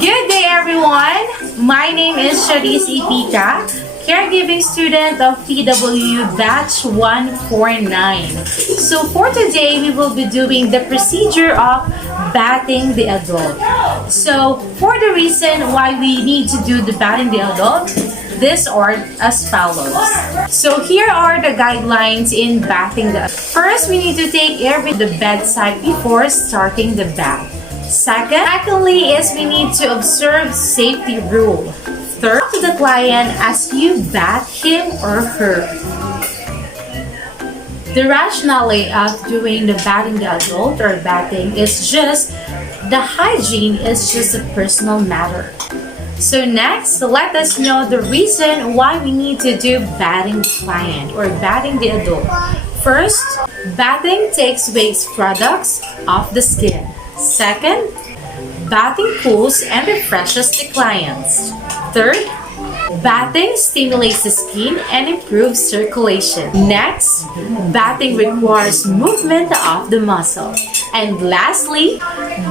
Good day, everyone. My name is Charisse E. Pica, caregiving student of PW Batch 149. So for today, we will be doing the procedure of bathing the adult. So for the reason why we need to do the bathing the adult, these are as follows. So here are the guidelines in bathing the adult. First, we need to take care of the bedside before starting the bath. Secondly is we need to observe safety rule. Third, talk to the client as you bath him or her. The rationale of doing the bathing the adult or bathing is just the hygiene is just a personal matter. So next, let us know the reason why we need to do bathing the client or bathing the adult. First, bathing takes waste products off the skin. Second, bathing cools and refreshes the clients. Third, bathing stimulates the skin and improves circulation. Next, bathing requires movement of the muscle. And lastly,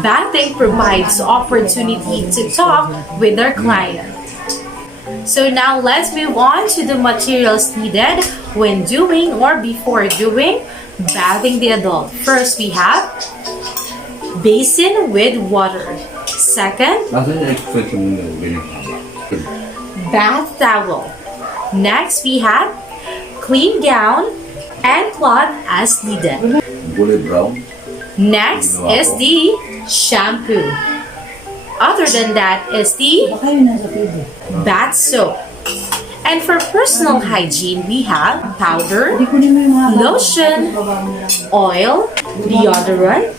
bathing provides opportunity to talk with our client. So now let's move on to the materials needed when doing or before doing bathing the adult. First, we have basin with water. Second, bath towel. Next, we have clean gown and cloth as needed. Next is the shampoo. Other than that is the bath soap. And for personal hygiene, we have powder, lotion, oil, deodorant,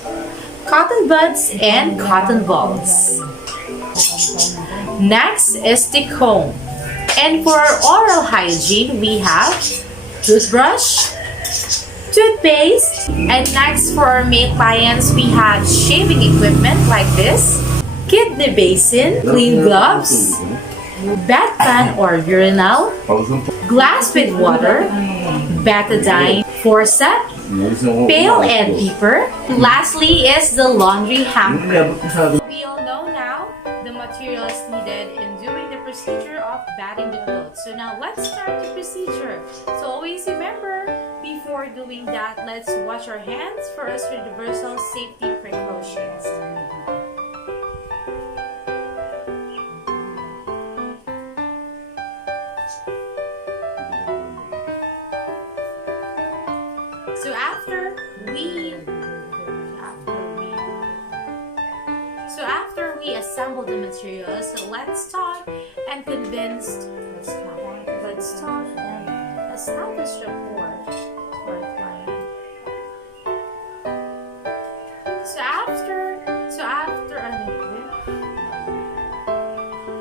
cotton buds, and cotton balls. Next is the comb. And for oral hygiene, we have toothbrush, toothpaste, and next for our male clients, we have shaving equipment like this, kidney basin, clean gloves, bedpan or urinal, glass with water, betadine, forceps, pail and paper. Lastly is the laundry hamper. We all know now the materials needed in doing the procedure of bathing the adult. So now let's start the procedure. So always remember, before doing that, let's wash our hands for us universal safety precautions. So after we assemble the materials, so let's talk and establish rapport to our client.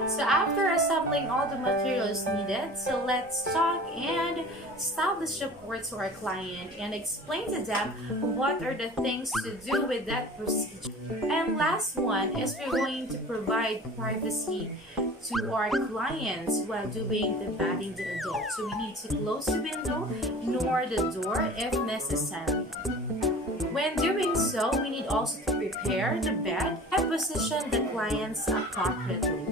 So after assembling all the materials needed, so let's talk and establish rapport to our client and explain to them what are the things to do with that procedure. And last one is we're going to provide privacy to our clients while doing the bathing the adult. So we need to close the window nor the door if necessary. When doing so, we need also to prepare the bed and position the clients appropriately.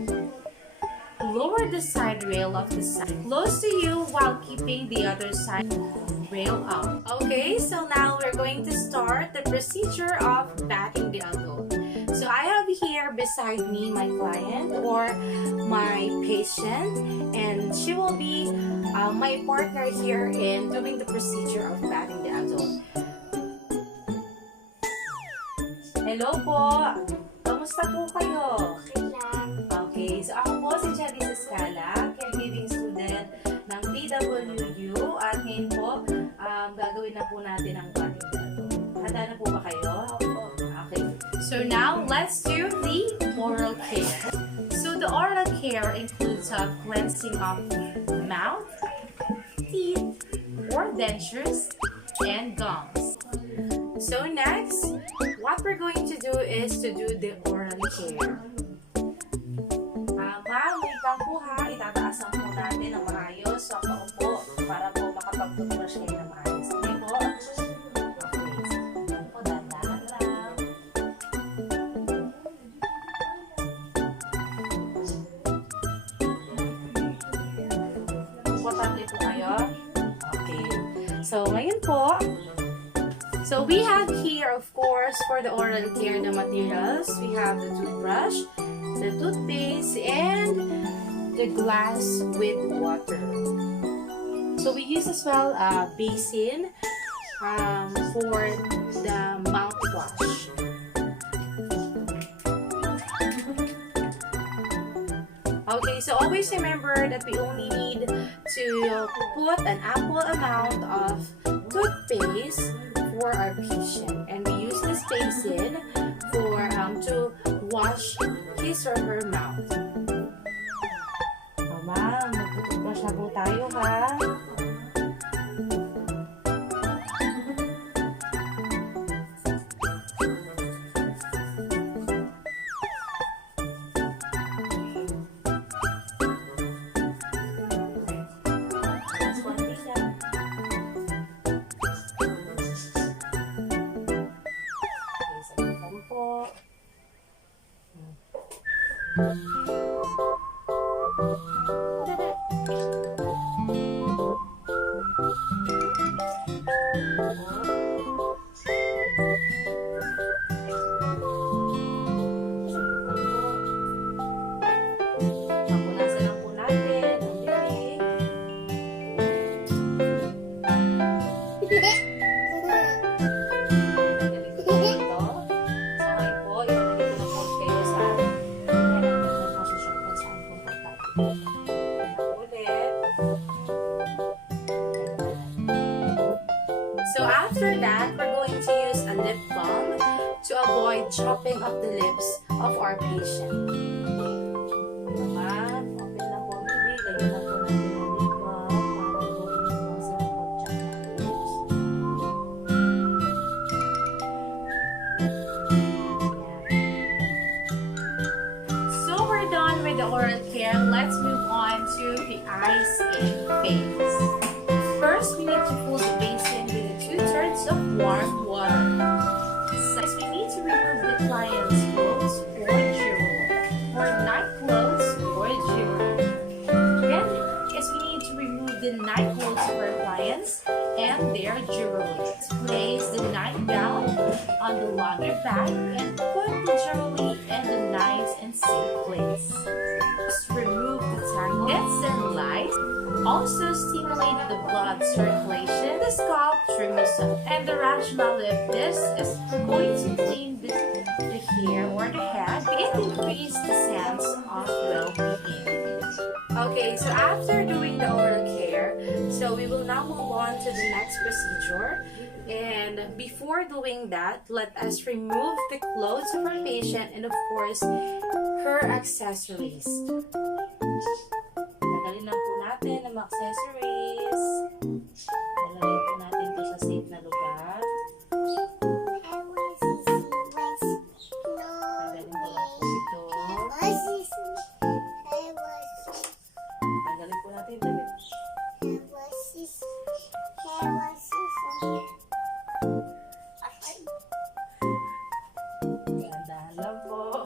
Lower the side rail of the side close to you while keeping the other side rail up. Okay, so now we're going to start the procedure of bathing the adult. So I have here beside me my client or my patient, and she will be my partner here in doing the procedure of bathing the adult. Hello po! Kamusta po kayo? Okay, so ako po si Charisse E, caregiving student ng PWU at ngayon po, gagawin na po natin ang bathing the adult. Handa na po ba kayo? Okay. So now, let's do the oral care. So the oral care includes cleansing of mouth, teeth, or dentures, and gums. So next, what we're going to do is to do the oral care. Ma'am, wait lang po ha. Itataasan po natin ang maayos. So, paupo para po makapag-toothbrush kayo ng maayos. Okay po? Okay. Po, dahan-dahan lang. Komportable po kayo? Okay. So, ngayon po, so we have here, of course, for the oral care, the materials. We have the toothbrush, the toothpaste, and the glass with water. So we use as well a basin for the mouthwash. Okay, so always remember that we only need to put an ample amount of toothpaste for our patient, and we use this basin for to wash his or her mouth. Ma'am, magtututbrush na po tayo, ha? So after that, we're going to use a lip balm to avoid chopping of the lips of our patient. Ma'am, open lang po ang bibig. Lagyan lang po natin ang lip balm para avoid iwasan ang pag-chop ng lips. So we're done with the oral care. Let's move on to the eyes and face. First, we need to fill the basin with 2/3 of warm water. Next, we need to remove the client's clothes or jewelry, or night clothes or jewelry. Then, yes, we need to remove the night clothes of our clients and their jewelry. Place the nightgown on the laundry bag and put the jewelry and the knives in safe place. Just remove the tanglets and lice. Also stimulate the blood circulation, the scalp through massage. And the rationale of this is going to clean the hair or the head and increase the sense of well-being. Okay, so after doing the oral care, so we will now move on to the next procedure. And before doing that, let us remove the clothes of our patient and of course, her accessories. Tagalin lang po natin ang accessories. Lalagay po natin ito sa safe na lugar. Tagalin po lang po ito. Tagalin po natin ito. Dahan lang po.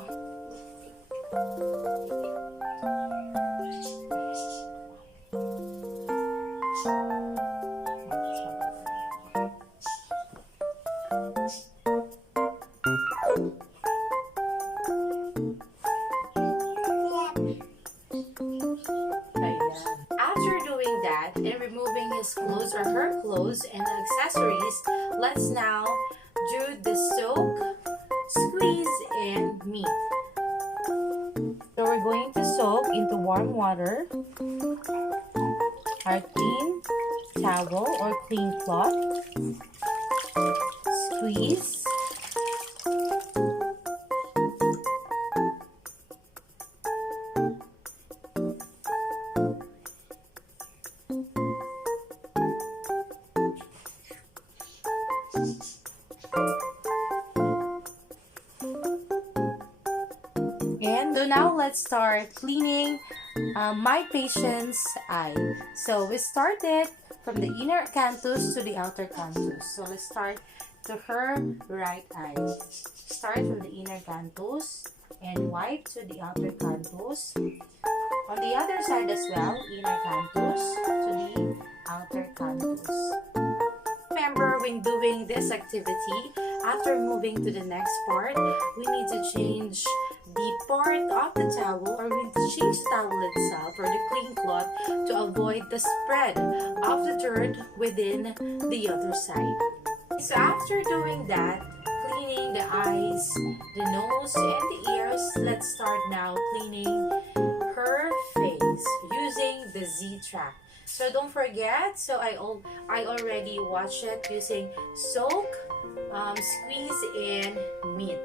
After doing that and removing his clothes or her clothes and the accessories, let's now do the soak, squeeze, and meet. So we're going to soak into warm water our clean towel or clean cloth, squeeze, and so now let's start cleaning my patient's eye. So we started from the inner canthus to the outer canthus. So let's start to her right eye. Start from the inner canthus and wipe to the outer canthus. On the other side as well, inner canthus to this activity, after moving to the next part, we need to change the part of the towel, or we need to change the towel itself or the clean cloth to avoid the spread of the dirt within the other side. So after doing that, cleaning the eyes, the nose, and the ears, let's start now cleaning her face using the Z-Track. So don't forget, so I already washed it using soak, squeeze, and meat.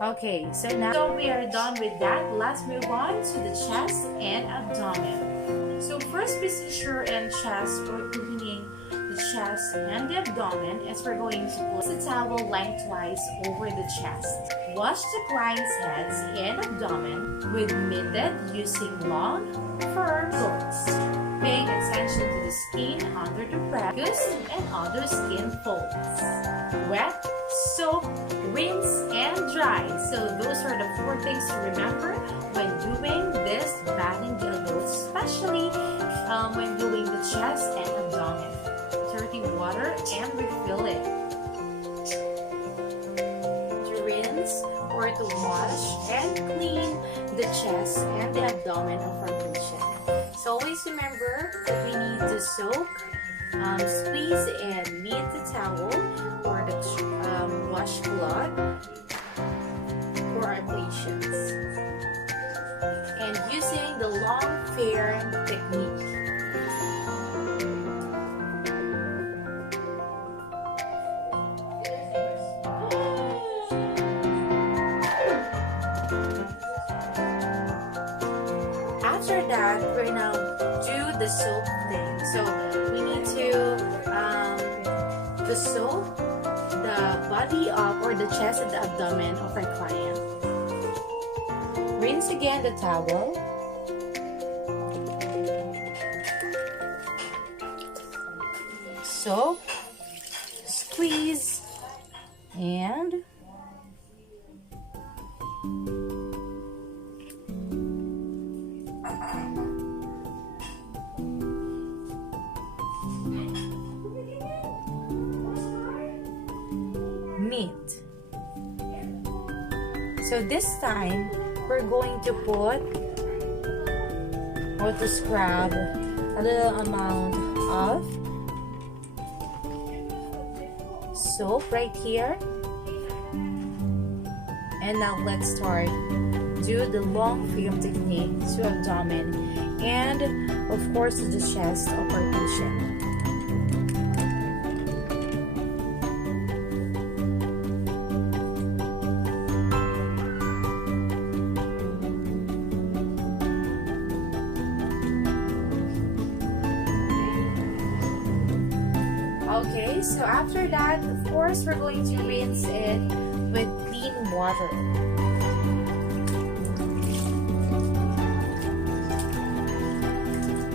Okay, so now we are done with that. Let's move on to the chest and abdomen. So first procedure in chest, we're cleaning the chest and the abdomen as we're going to place the towel lengthwise over the chest. Wash the client's heads and abdomen with mitted using long, firm strokes. Paying attention to the skin under the prepuce and other skin folds. Wet, soak, rinse, and dry. So those are the 4 things to remember when doing this bathing the adults, especially when doing the chest and abdomen. Dirty water and refill it. To rinse or to wash and clean the chest and the abdomen of our patient. So always remember that we need to soak, squeeze, and knead the towel or the washcloth for our patients. And using the long fair technique. After that, we're now do the soap thing. So we need to soap the body of or the chest and the abdomen of our client. Rinse again the towel. Soap, squeeze, and meat. So this time we're going to put or to scrub a little amount of soap right here. And now let's start do the long film technique to abdomen and of course to the chest of our patient. Okay, so after that, of course, we're going to rinse it with clean water.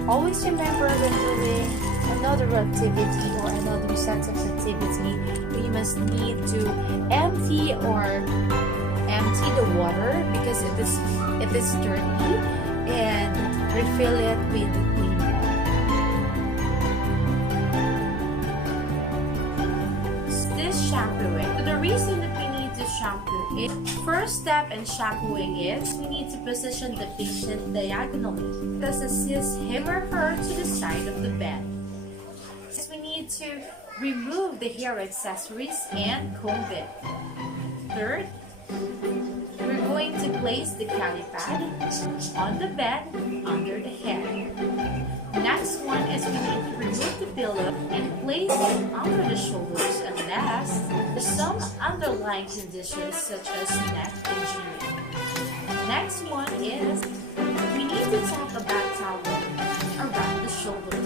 Always remember when doing another activity or another set of activity, we must need to empty the water because it is dirty, and refill it with clean water. Shampooing. So the reason that we need to shampoo it, first step in shampooing is we need to position the patient diagonally. This assists him or her to the side of the bed. We need to remove the hair accessories and comb it. Third, we're going to place the cali pad on the bed under the head. Next one is we need to remove the pillow and place it under the shoulders, and last, there's some underlying conditions such as neck injury. Next one is we need to tap a bath towel around the shoulder.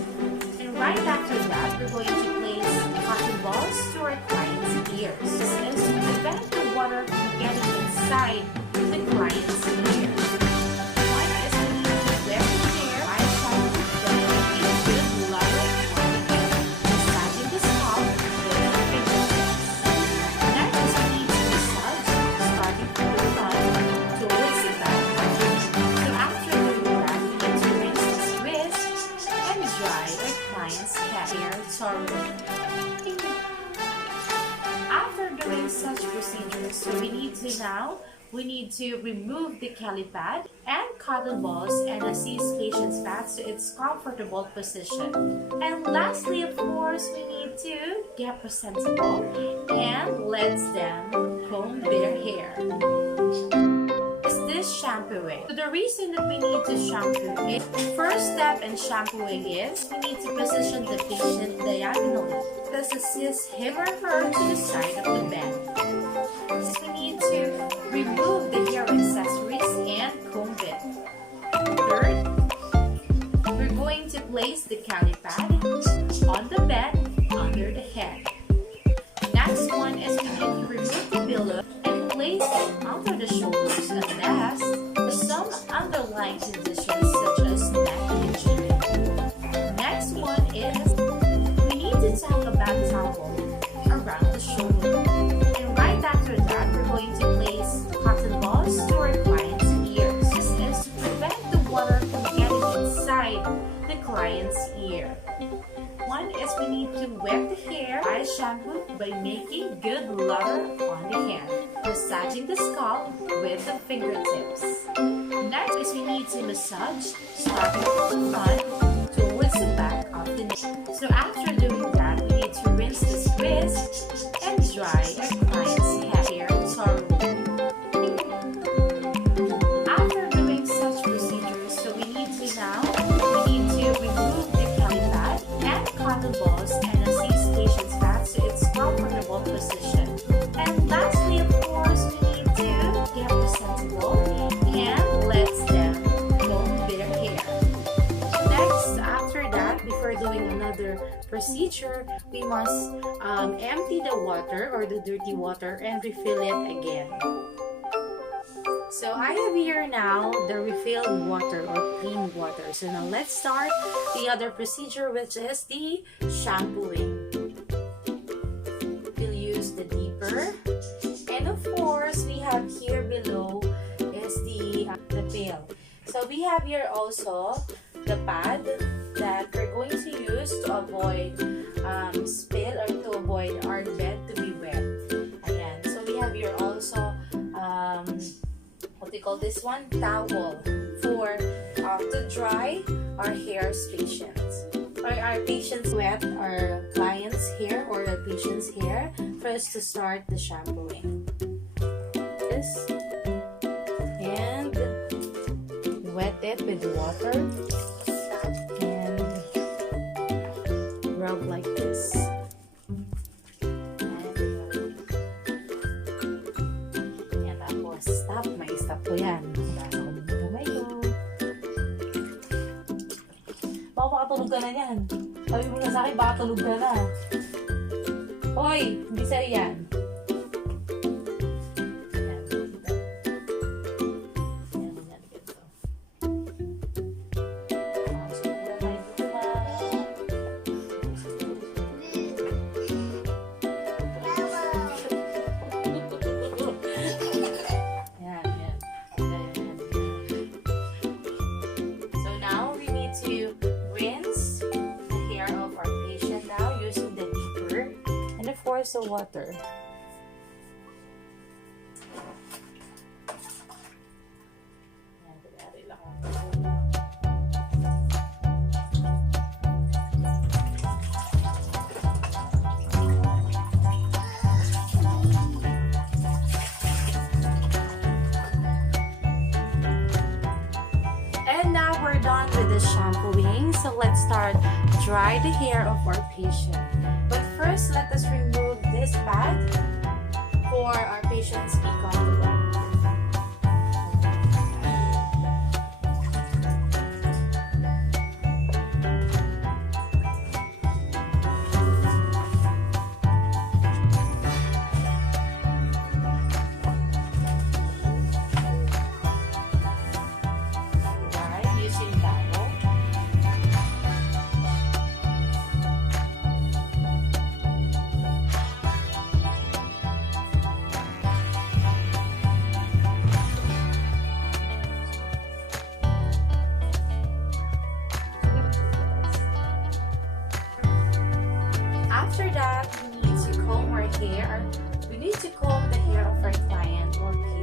And right after that, we're going to place cotton balls to our client's ears. This is to prevent the water from getting inside the client's ears. One is we need to wear the hair, eyeshadow, now, we need to remove the cali pad and cotton balls and assist patient's back to its comfortable position. And lastly, of course, we need to get presentable and let them comb their hair. Is this shampooing? So the reason that we need to shampoo is, first step in shampooing is we need to position the patient diagonally. This assists him or her to the side of the bed. We need to remove the hair accessories and comb it. Third, we're going to place the cali pad on the bed under the head. Next one is we need to remove the pillow and place it under the shoulders and last, some underlying conditions such as neck injury. Next one is we need to tap a bath towel around the shoulder. And right after that, we're going to place cotton balls to our client's ears. This is to prevent the water from getting inside the client's ear. One is we need to wet the hair by shampoo by making good lather on the hand, massaging the scalp with the fingertips. Next is we need to massage starting from the front towards the back of the neck. So after doing that, we need to rinse the wrist and dry our client's hair thoroughly. After doing such procedures, so we need to remove the cali pad and cotton balls and assist patient's back to its comfortable position. And lastly, of course, we need to get presentable and let them comb their hair. Next, after that, before doing another procedure, we must empty the water or the dirty water and refill it again. So I have here now the refilled water or clean water. So now let's start the other procedure, which is the shampooing. We'll use the deeper, and of course we have here below is the pail. So we have here also the pad that we're going to use to avoid spill or to avoid our bed to be wet. Ayan. So we have here also what we call this one, towel for to dry our hair's patients. Or our patients wet our client's hair or our patient's hair for us to start the shampooing. This and wet it with water and rub like this. Stop ko yan. Baka makatulog ka na yan. Sabi mo na sa akin, baka tulog ka na. Hoy, hindi sa'yo yan. The water. And now we're done with the shampooing, so let's start dry the hair of our patient. But first, let us remove this pad for our patient's Pica on the bed. After that, we need to comb our hair. We need to comb the hair of our client or patient.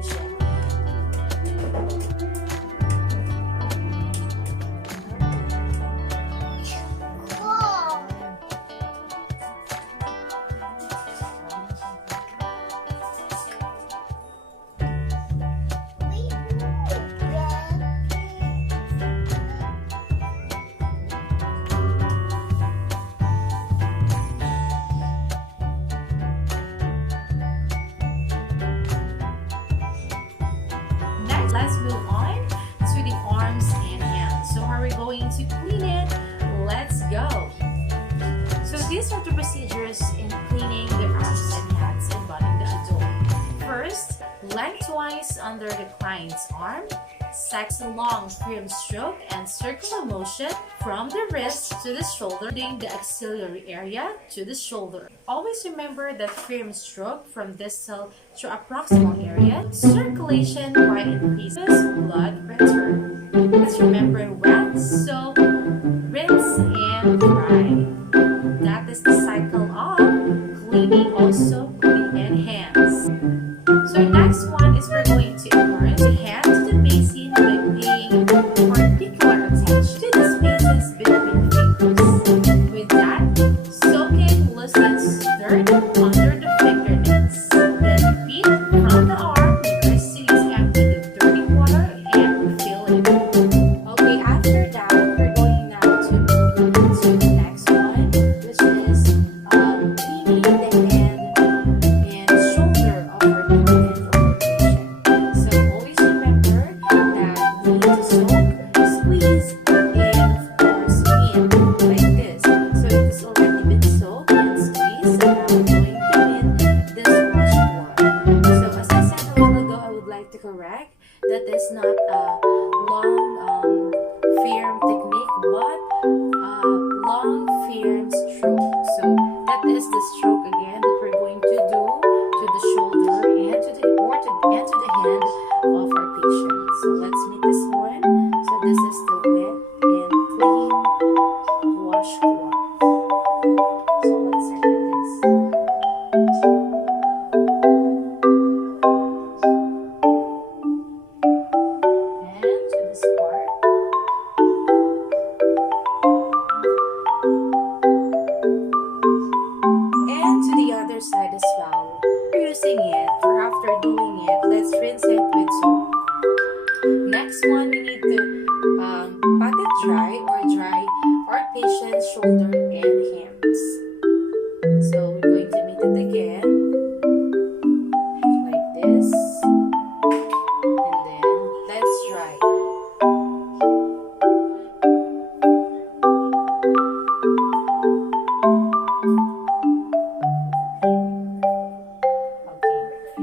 these are the procedures in cleaning the arms and hands and body of the adult. First, lengthwise under the client's arm. Second, long firm stroke and circular motion from the wrist to the shoulder, leading the axillary area to the shoulder. Always remember that firm stroke from distal to a proximal area. Circulation by increases blood return. Let's remember wet, soak, rinse, and dry. That is the cycle of cleaning also body and hands. So next one is we're going to immerse the hand to the basin by paying particular attention to the spaces between fingers. With that, soaking loosens dirt under the fingernails. Then repeat from the arm, pressing empty the dirty water and refill it. Okay, after that, we're going now to move into the next one, which is cleaning the hand and shoulder of our patient. So always remember that we need to soak, squeeze, and of course clean like this. So it has already been soaked and squeezed, so now we're going to clean this washcloth. So as I said a while ago, I would like to correct that is not a long firm technique, but long firm stroke. So that is the stroke again that we're going to do to the shoulder and to the and to the hand of our patient. So let's meet this one. So this is the wet and clean washcloth. So let's start with this. And to this part. And to the other side as well. After using it or after doing it, let's rinse it with soap. Next one, we need to pat it dry or dry our patient's shoulder and hands. So we're going to meet it again like this, and then let's dry.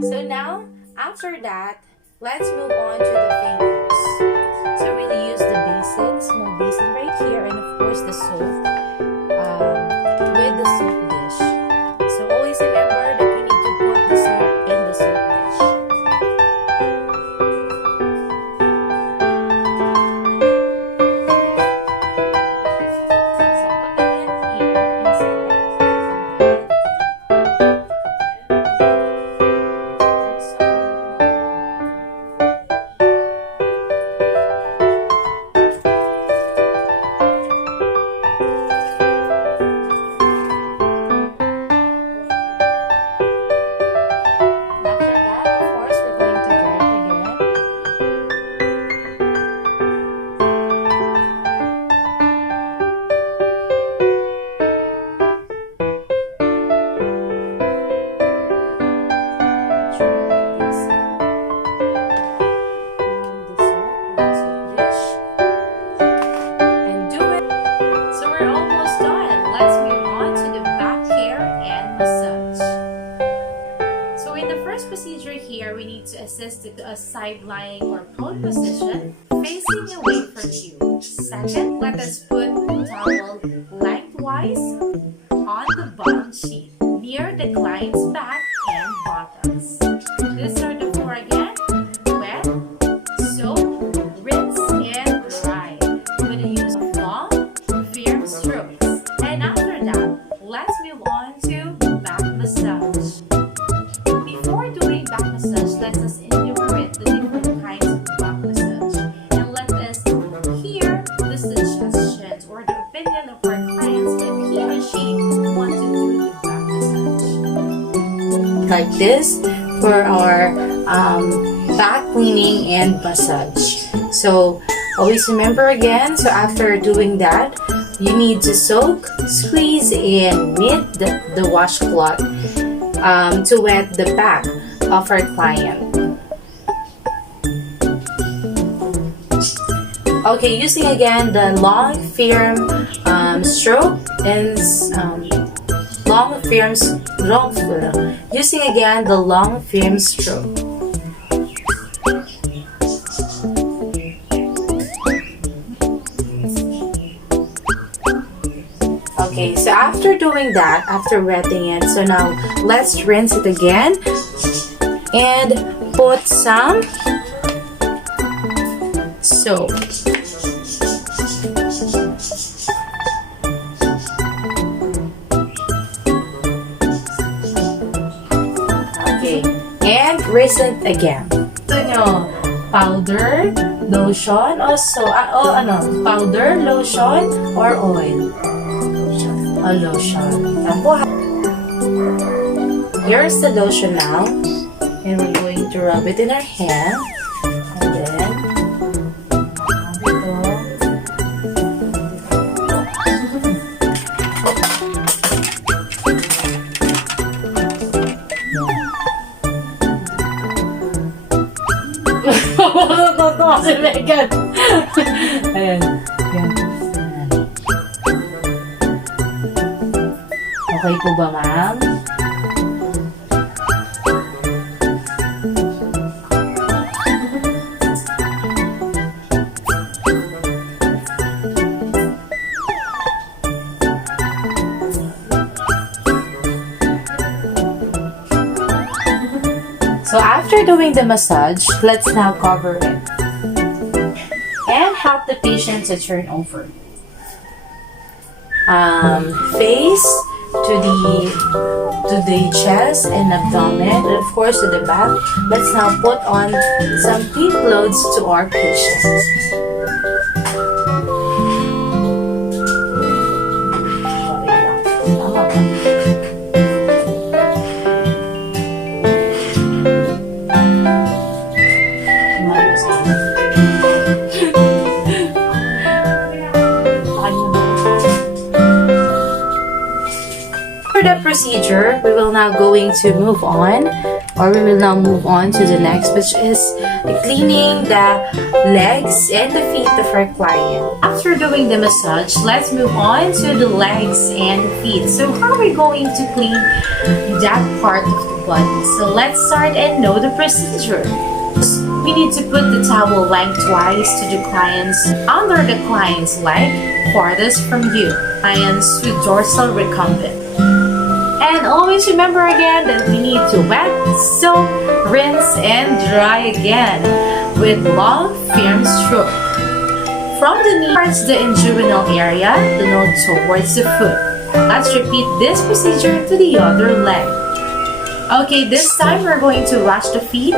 So now, after that, let's move on to the fingers. So really use the basin, small basin right here, and of course the soap with the soap dish. So always remember that we need to put the soap in the soap dish. So putting it here inside, assist to a side-lying or prone position, facing away from you. Second, let us put the towel lengthwise on the bottom sheet, near the client's back and bottoms. These are the four again: wet, soak, rinse, and dry, with the use of long, firm strokes. And after that, let's move on to back massage. Before doing back massage, let us enumerate the different kinds of back massage, and let us hear the suggestions or the opinion of our clients if he or she wants to do the back massage. Like this for our back cleaning and massage. So always remember again, so after doing that, you need to soak, squeeze, and knead the washcloth to wet the back of our client. Okay, using again the long firm stroke and long firm stroke. Using again the long firm stroke. Okay, so after doing that, after wetting it, so now let's rinse it again and put some soap. Okay, and rinse it again. Ito nyo, powder, lotion, o powder, lotion, or oil. A lotion. Here's the lotion now, and we're going to rub it in our hand, and then si Megan. Ayan. Okay po ba, ma'am? So after doing the massage, let's now cover it and help the patient to turn over. Face to the chest and abdomen, and of course to the back. Let's now put on some clean clothes to our patient. The procedure, we will now going to move on, or we will now move on to the next, which is cleaning the legs and the feet of our client. After doing the massage, let's move on to the legs and the feet. So how are we going to clean that part of the body? So let's start and know the procedure. We need to put the towel lengthwise to the client's under the client's leg, farthest from you, client's dorsal recumbent. And always remember again that we need to wet, soak, rinse, and dry again with long, firm stroke. From the knee towards the inguinal area, the node towards the foot. Let's repeat this procedure to the other leg. Okay, this time we're going to wash the feet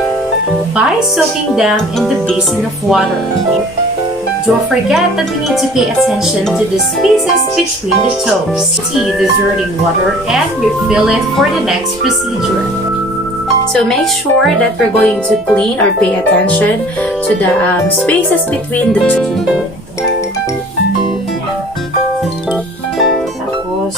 by soaking them in the basin of water. Don't forget that we need to pay attention to the spaces between the toes. See the dirty water and refill it for the next procedure. So make sure that we're going to clean or pay attention to the spaces between the toes. Tapos,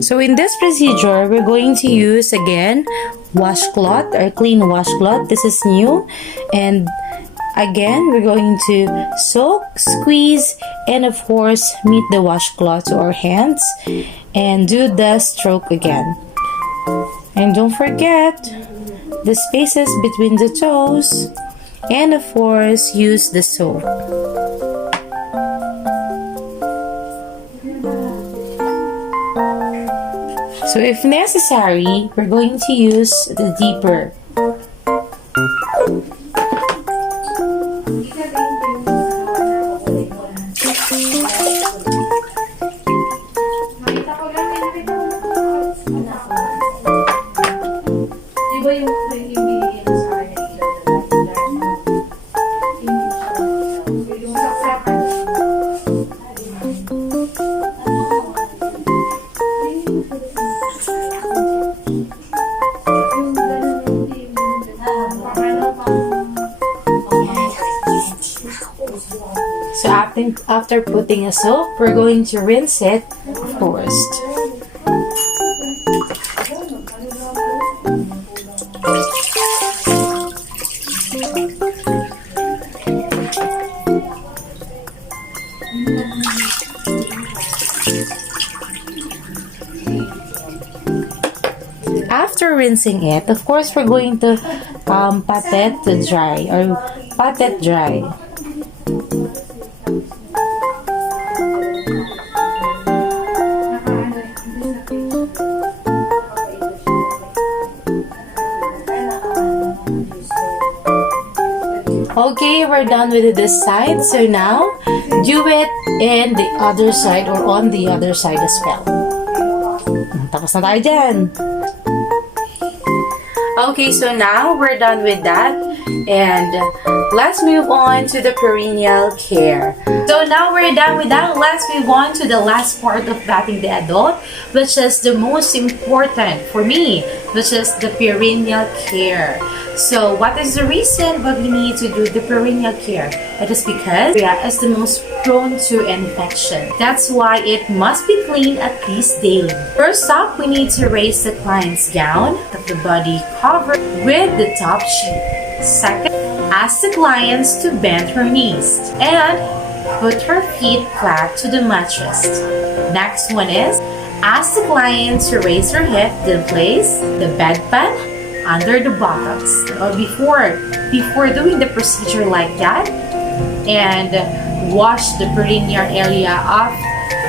so in this procedure, we're going to use again washcloth or clean washcloth. This is new, and again we're going to soak, squeeze, and of course meet the washcloth to our hands and do the stroke again. And don't forget the spaces between the toes, and of course use the soap. So if necessary, we're going to use the deeper. after putting a soap, we're going to rinse it first. After rinsing it, of course, we're going to pat it to dry or pat it dry. Okay, we're done with this side. So now, do it in the other side or on the other side as well. Tapos na tayo dyan. Okay, so now we're done with that. And let's move on to the perineal care. So now we're done with that. Let's move on to the last part of bathing the adult, which is the most important for me, which is the perineal care. So what is the reason why we need to do the perineal care? It is because it is the most prone to infection. That's why it must be cleaned at least daily. First up, we need to raise the client's gown of the body covered with the top sheet. Second, ask the clients to bend her knees and put her feet flat to the mattress. Next one is, ask the client to raise her hip, then place the bedpan under the buttocks. Before doing the procedure like that, and wash the perineal area of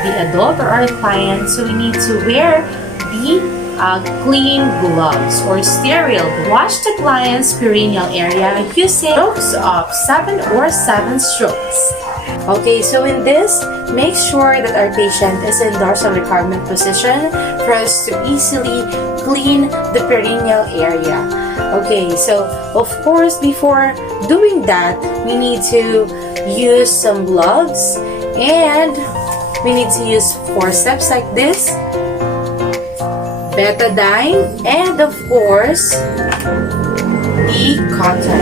the adult or our client, so we need to wear the clean gloves or sterile gloves. Wash the client's perineal area using strokes of 7 strokes. Okay, so in this, make sure that our patient is in dorsal recumbent position for us to easily clean the perineal area. Okay, so of course, before doing that, we need to use some gloves and we need to use forceps like this, betadine, and of course, the cotton.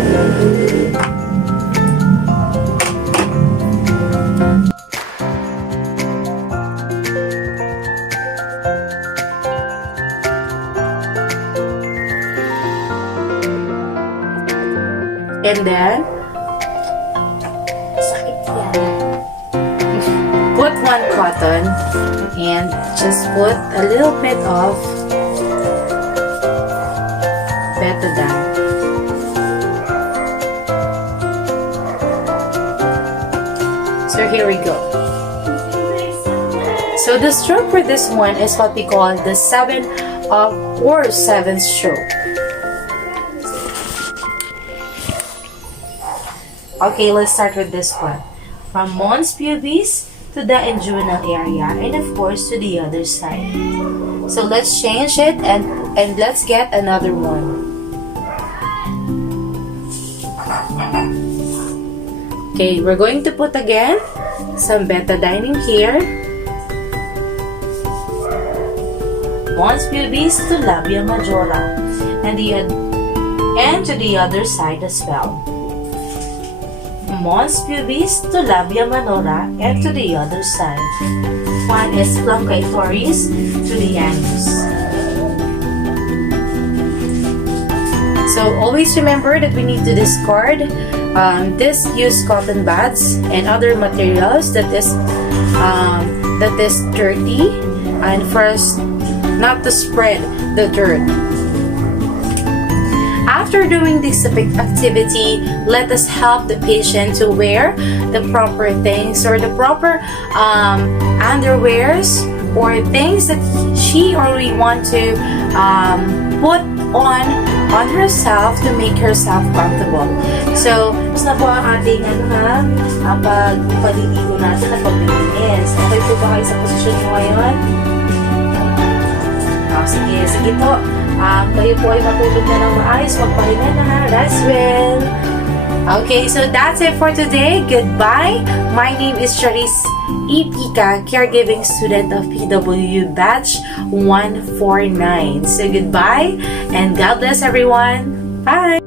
And then, put one cotton and just put a little bit of betadine. So here we go. So the stroke for this one is what we call the 7 stroke. Okay, let's start with this one. From mons pubis to the inguinal area, and of course to the other side. So let's change it and let's get another one. Okay, we're going to put again some betadine in here. Mons pubis to labia majora, and to the other side as well. Mons pubis to labia minora and to the other side. One is flanca itoris to the anus. So always remember that we need to discard this used cotton buds and other materials that is dirty, and first not to spread the dirt. After doing this activity, let us help the patient to wear the proper things or the proper underwears or things that she or we want to put on herself to make herself comfortable. So, tapos na po ang ating pag-paliligo natin na paglilinis. Okay po ba kayo sa posisyon mo ngayon? Sige po. Kayo po ay matulog na ng maayos, magpahinga na ha, rest well. Okay, so that's it for today. Goodbye. My name is Charisse E. Pica, caregiving student of PW Batch 149. So goodbye and God bless everyone. Bye.